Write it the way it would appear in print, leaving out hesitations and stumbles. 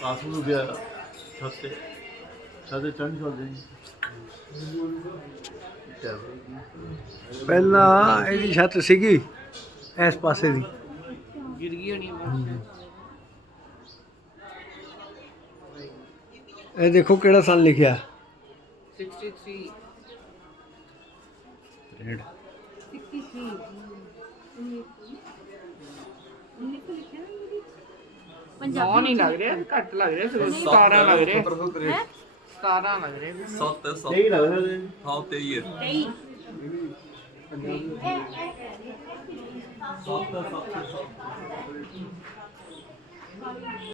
ਕਾਸੂ ਨੂੰ ਗਿਆ ਛੱਤੇ ਛੱਤੇ ਚੜ੍ਹ ਚੱਲਦੇ ਪਹਿਲਾਂ ਇਹਦੀ ਛੱਤ ਸੀਗੀ ਇਸ ਪਾਸੇ ਦੀ गिर गई होनी ਇਹ ਦੇਖੋ ਕਿਹੜਾ ਸਾਲ ਲਿਖਿਆ 63 नौ नहीं लग रहा घट लग रहा 17 लग रहे 17 लग रहे 7 ਇਹੀ ਲੱਗਦਾ ਹਾਂ 23 ਹੈ 7 7